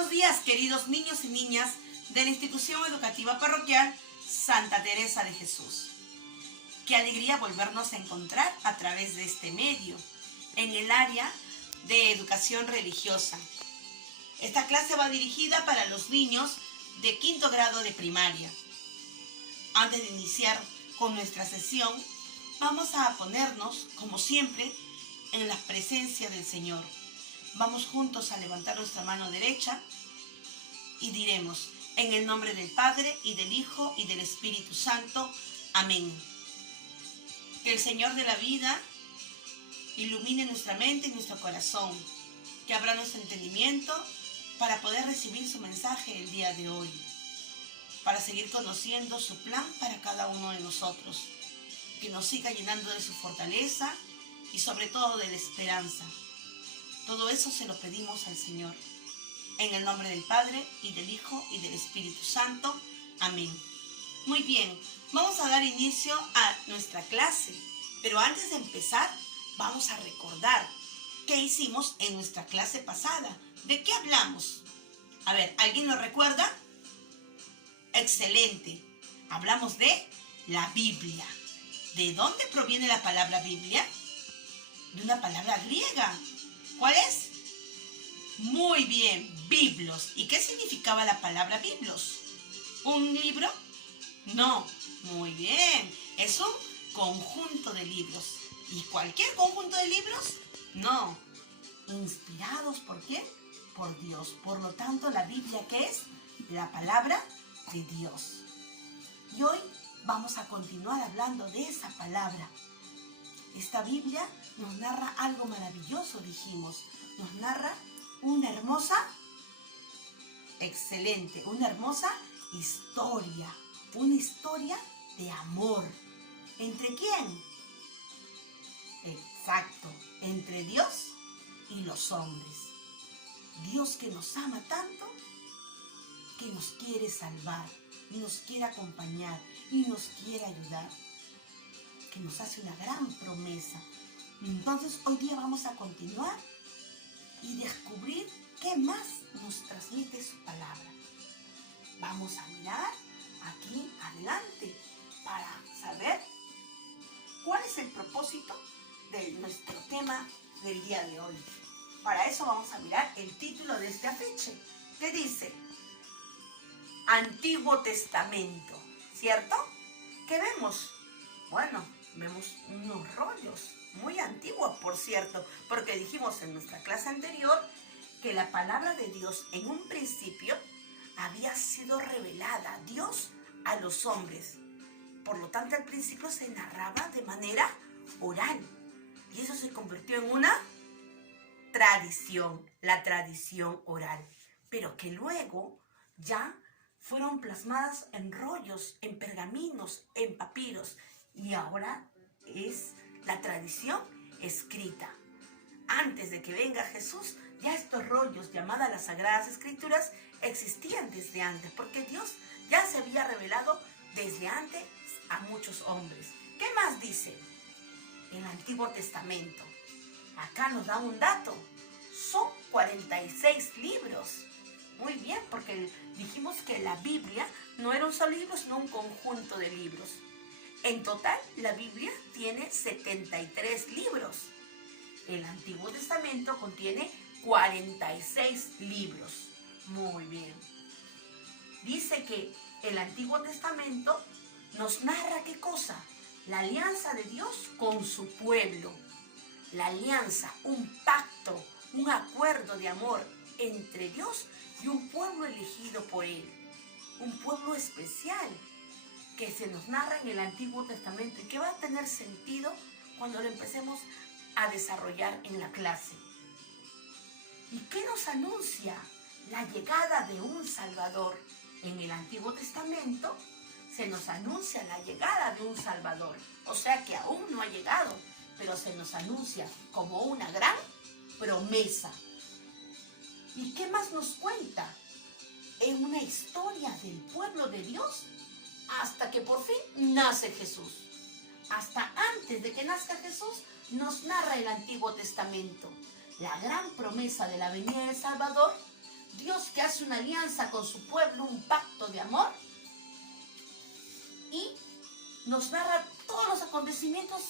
Buenos días, queridos niños y niñas de la institución educativa parroquial Santa Teresa de Jesús. Qué alegría volvernos a encontrar a través de este medio, en el área de educación religiosa. Esta clase va dirigida para los niños de quinto grado de primaria. Antes de iniciar con nuestra sesión, vamos a ponernos, como siempre, en la presencia del Señor. Vamos juntos a levantar nuestra mano derecha y diremos, en el nombre del Padre, y del Hijo, y del Espíritu Santo. Amén. Que el Señor de la vida ilumine nuestra mente y nuestro corazón, que abra nuestro entendimiento para poder recibir su mensaje el día de hoy, para seguir conociendo su plan para cada uno de nosotros, que nos siga llenando de su fortaleza y sobre todo de la esperanza. Todo eso se lo pedimos al Señor. En el nombre del Padre, y del Hijo, y del Espíritu Santo. Amén. Muy bien, vamos a dar inicio a nuestra clase. Pero antes de empezar, vamos a recordar qué hicimos en nuestra clase pasada. ¿De qué hablamos? A ver, ¿alguien lo recuerda? Excelente. Hablamos de la Biblia. ¿De dónde proviene la palabra Biblia? De una palabra griega. ¿Cuál es? Muy bien, biblos. ¿Y qué significaba la palabra biblos? ¿Un libro? No. Muy bien. Es un conjunto de libros. ¿Y cualquier conjunto de libros? No. ¿Inspirados por quién? Por Dios. Por lo tanto, la Biblia, ¿qué es? La palabra de Dios. Y hoy vamos a continuar hablando de esa palabra. Esta Biblia nos narra algo maravilloso, dijimos. Nos narra una hermosa, excelente, una hermosa historia. Una historia de amor. ¿Entre quién? Exacto, entre Dios y los hombres. Dios que nos ama tanto, que nos quiere salvar, y nos quiere acompañar y nos quiere ayudar. Que nos hace una gran promesa. Entonces hoy día vamos a continuar y descubrir qué más nos transmite su palabra. Vamos a mirar aquí adelante para saber cuál es el propósito de nuestro tema del día de hoy. Para eso vamos a mirar el título de este afiche, que dice Antiguo Testamento, ¿cierto? ¿Qué vemos? Bueno, vemos unos rollos muy antiguos, por cierto, porque dijimos en nuestra clase anterior que la palabra de Dios en un principio había sido revelada, Dios a los hombres. Por lo tanto, al principio se narraba de manera oral y eso se convirtió en una tradición, la tradición oral, pero que luego ya fueron plasmadas en rollos, en pergaminos, en papiros, y ahora es la tradición escrita. Antes de que venga Jesús, ya estos rollos llamadas las Sagradas Escrituras existían desde antes, porque Dios ya se había revelado desde antes a muchos hombres. ¿Qué más dice el Antiguo Testamento? Acá nos da un dato. Son 46 libros. Muy bien, porque dijimos que la Biblia no era un solo libro, sino un conjunto de libros. En total, la Biblia tiene 73 libros. El Antiguo Testamento contiene 46 libros. Muy bien. Dice que el Antiguo Testamento nos narra ¿qué cosa? La alianza de Dios con su pueblo. La alianza, un pacto, un acuerdo de amor entre Dios y un pueblo elegido por Él. Un pueblo especial que se nos narra en el Antiguo Testamento y que va a tener sentido cuando lo empecemos a desarrollar en la clase. ¿Y qué nos anuncia? La llegada de un Salvador. En el Antiguo Testamento se nos anuncia la llegada de un Salvador. O sea que aún no ha llegado, pero se nos anuncia como una gran promesa. ¿Y qué más nos cuenta? En una historia del pueblo de Dios hasta que por fin nace Jesús. Hasta antes de que nazca Jesús nos narra el Antiguo Testamento la gran promesa de la venida del Salvador Dios que hace una alianza con su pueblo, un pacto de amor, y nos narra todos los acontecimientos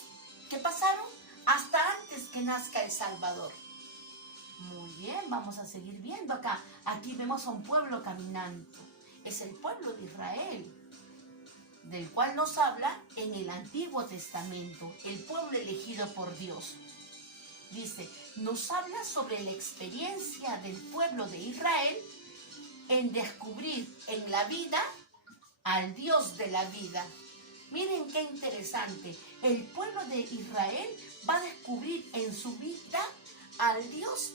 que pasaron hasta antes que nazca el Salvador. Muy bien, vamos a seguir viendo acá. Aquí vemos a un pueblo caminando. Es el pueblo de Israel, del cual nos habla en el Antiguo Testamento, el pueblo elegido por Dios. Dice, nos habla sobre la experiencia del pueblo de Israel en descubrir en la vida al Dios de la vida. Miren qué interesante. El pueblo de Israel va a descubrir en su vida al Dios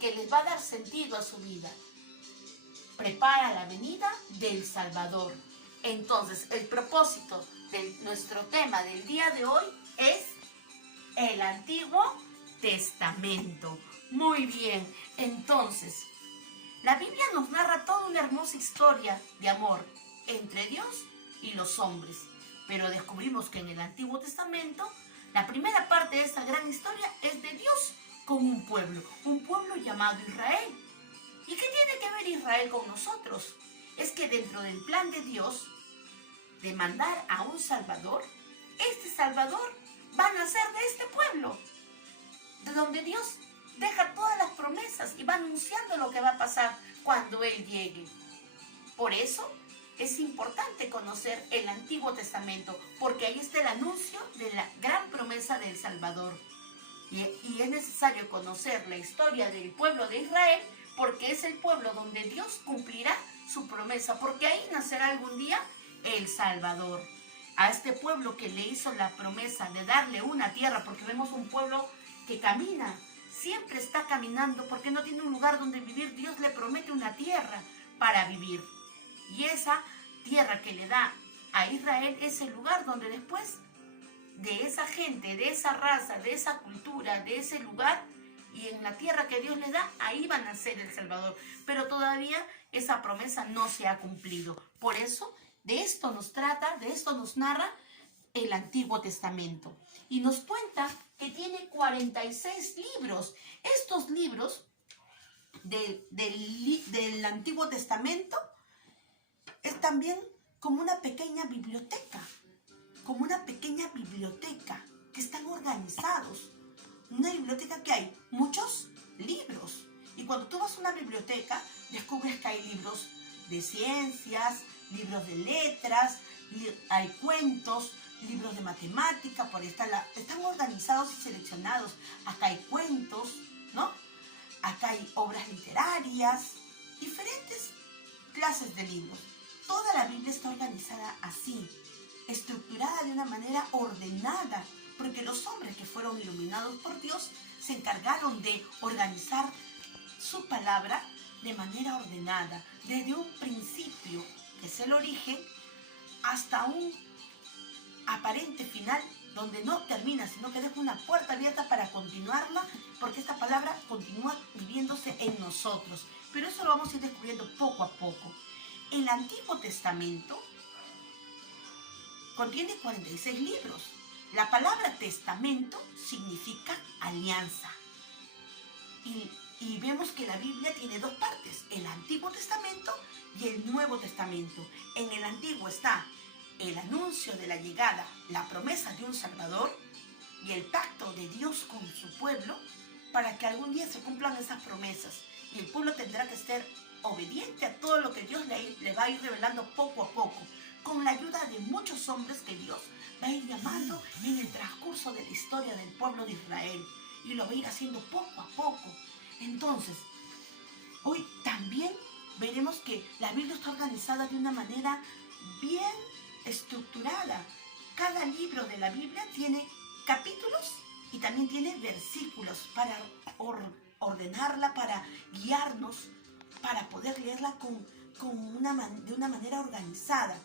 que les va a dar sentido a su vida. Prepara la venida del Salvador. Entonces, el propósito de nuestro tema del día de hoy es el Antiguo Testamento. Muy bien, entonces, la Biblia nos narra toda una hermosa historia de amor entre Dios y los hombres. Pero descubrimos que en el Antiguo Testamento, la primera parte de esta gran historia es de Dios con un pueblo llamado Israel. ¿Y qué tiene que ver Israel con nosotros? Es que dentro del plan de Dios, de mandar a un Salvador, este Salvador va a nacer de este pueblo, de donde Dios deja todas las promesas y va anunciando lo que va a pasar cuando Él llegue. Por eso es importante conocer el Antiguo Testamento, porque ahí está el anuncio de la gran promesa del Salvador. Y es necesario conocer la historia del pueblo de Israel, porque es el pueblo donde Dios cumplirá su promesa, porque ahí nacerá algún día el Salvador. A este pueblo que le hizo la promesa de darle una tierra, porque vemos un pueblo que camina, siempre está caminando, porque no tiene un lugar donde vivir. Dios le promete una tierra para vivir. Y esa tierra que le da a Israel es el lugar donde después de esa gente, de esa raza, de esa cultura, de ese lugar, y en la tierra que Dios le da, ahí va a nacer el Salvador. Pero todavía esa promesa no se ha cumplido. Por eso, de esto nos trata, de esto nos narra el Antiguo Testamento. Y nos cuenta que tiene 46 libros. Estos libros del Antiguo Testamento es también como una pequeña biblioteca, que están organizados. Una biblioteca que hay muchos libros. Y cuando tú vas a una biblioteca, descubres que hay libros de ciencias, libros de letras, hay cuentos, libros de matemática, por ahí están organizados y seleccionados. Acá hay cuentos, ¿no? Acá hay obras literarias, diferentes clases de libros. Toda la Biblia está organizada así, estructurada de una manera ordenada, porque los hombres que fueron iluminados por Dios se encargaron de organizar su palabra de manera ordenada, desde un principio, que es el origen, hasta un aparente final, donde no termina, sino que deja una puerta abierta para continuarla, porque esta palabra continúa viviéndose en nosotros. Pero eso lo vamos a ir descubriendo poco a poco. El Antiguo Testamento contiene 46 libros. La palabra testamento significa alianza. Y vemos que la Biblia tiene dos partes, el Antiguo Testamento y el Nuevo Testamento. En el Antiguo está el anuncio de la llegada, la promesa de un Salvador y el pacto de Dios con su pueblo para que algún día se cumplan esas promesas. Y el pueblo tendrá que ser obediente a todo lo que Dios le va a ir revelando poco a poco, con la ayuda de muchos hombres que Dios va a ir llamando en el transcurso de la historia del pueblo de Israel. Y lo va a ir haciendo poco a poco. Entonces, hoy también veremos que la Biblia está organizada de una manera bien estructurada. Cada libro de la Biblia tiene capítulos y también tiene versículos para ordenarla, para guiarnos, para poder leerla de una manera organizada.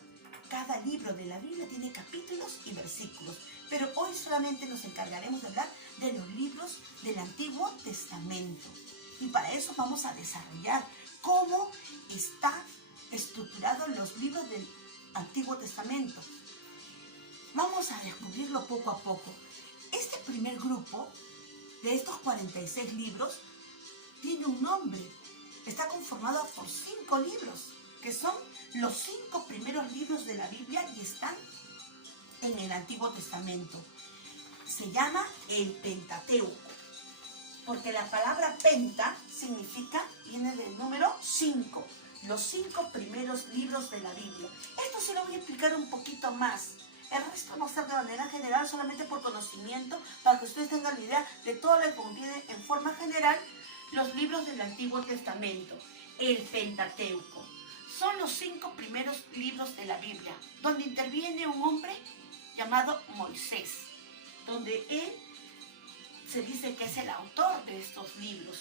Cada libro de la Biblia tiene capítulos y versículos, pero hoy solamente nos encargaremos de hablar de los libros del Antiguo Testamento. Y para eso vamos a desarrollar cómo está estructurado los libros del Antiguo Testamento. Vamos a descubrirlo poco a poco. Este primer grupo de estos 46 libros tiene un nombre. Está conformado conformado por 5 libros, que son los 5 primeros libros de la Biblia y están en el Antiguo Testamento. Se llama el Pentateuco, porque la palabra penta viene del número 5, los 5 primeros libros de la Biblia. Esto sí lo voy a explicar un poquito más. El resto va a ser de manera general, solamente por conocimiento, para que ustedes tengan la idea de todo lo que contiene en forma general los libros del Antiguo Testamento. El Pentateuco son los 5 primeros libros de la Biblia, donde interviene un hombre llamado Moisés, donde él se dice que es el autor de estos libros.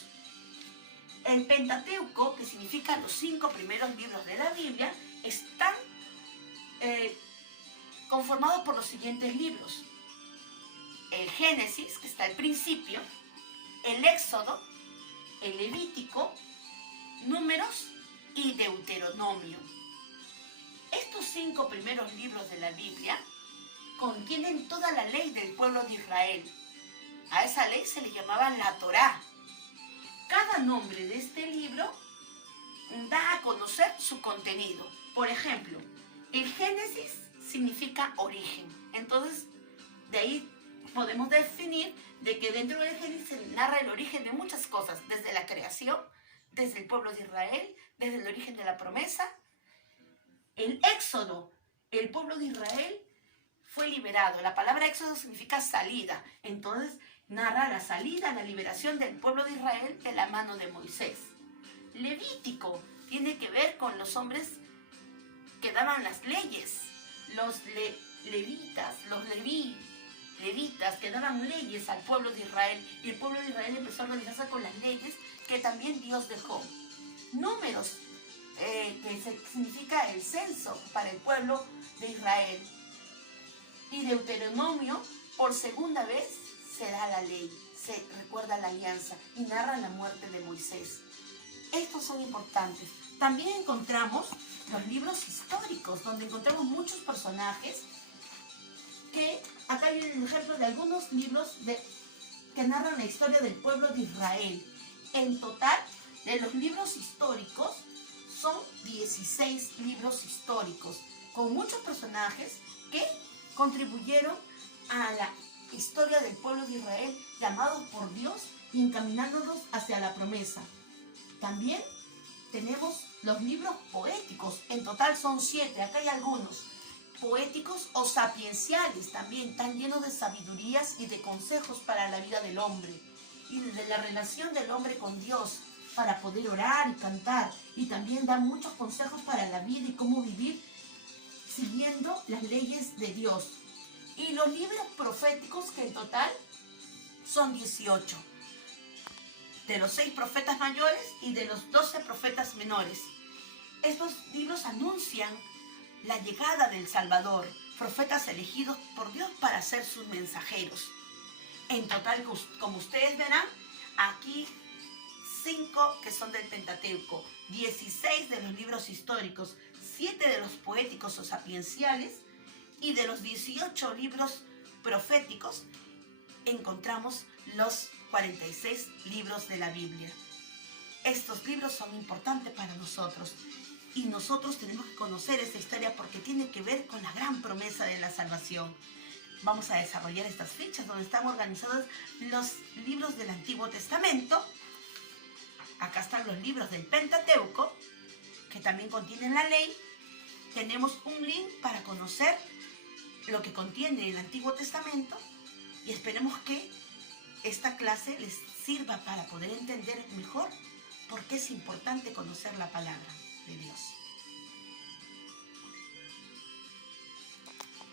El Pentateuco, que significa los 5 primeros libros de la Biblia, están conformados por los siguientes libros: el Génesis, que está al principio, el Éxodo, el Levítico, Números y Deuteronomio. Estos 5 primeros libros de la Biblia contienen toda la ley del pueblo de Israel. A esa ley se le llamaba la Torá. Cada nombre de este libro da a conocer su contenido. Por ejemplo, el Génesis significa origen. Entonces, de ahí podemos definir de que dentro del Génesis se narra el origen de muchas cosas, desde la creación, desde el pueblo de Israel, desde el origen de la promesa. El Éxodo, el pueblo de Israel fue liberado. La palabra Éxodo significa salida. Entonces, narra la salida, la liberación del pueblo de Israel de la mano de Moisés. Levítico tiene que ver con los hombres que daban las leyes, los levitas que daban leyes al pueblo de Israel, y el pueblo de Israel empezó a organizarse con las leyes que también Dios dejó. Números, que significa el censo para el pueblo de Israel. Y Deuteronomio, por segunda vez, se da la ley, se recuerda la alianza y narra la muerte de Moisés. Estos son importantes. También encontramos los libros históricos, donde encontramos muchos personajes que, acá hay un ejemplo de algunos libros que narran la historia del pueblo de Israel. En total, de los libros históricos, son 16 libros históricos, con muchos personajes que contribuyeron a la historia del pueblo de Israel, llamados por Dios y encaminándonos hacia la promesa. También tenemos los libros poéticos, en total son 7, acá hay algunos. Poéticos o sapienciales también, tan llenos de sabidurías y de consejos para la vida del hombre y de la relación del hombre con Dios, para poder orar y cantar, y también da muchos consejos para la vida y cómo vivir siguiendo las leyes de Dios. Y los libros proféticos, que en total son 18, de los 6 profetas mayores y de los 12 profetas menores. Estos libros anuncian la llegada del Salvador, profetas elegidos por Dios para ser sus mensajeros. En total, como ustedes verán, aquí 5 que son del Pentateuco, 16 de los libros históricos, 7 de los poéticos o sapienciales, y de los 18 libros proféticos encontramos los 46 libros de la Biblia. Estos libros son importantes para nosotros y nosotros tenemos que conocer esta historia porque tiene que ver con la gran promesa de la salvación. Vamos a desarrollar estas fichas donde están organizados los libros del Antiguo Testamento. Acá están los libros del Pentateuco, que también contienen la ley. Tenemos un link para conocer lo que contiene el Antiguo Testamento y esperemos que esta clase les sirva para poder entender mejor por qué es importante conocer la palabra de Dios.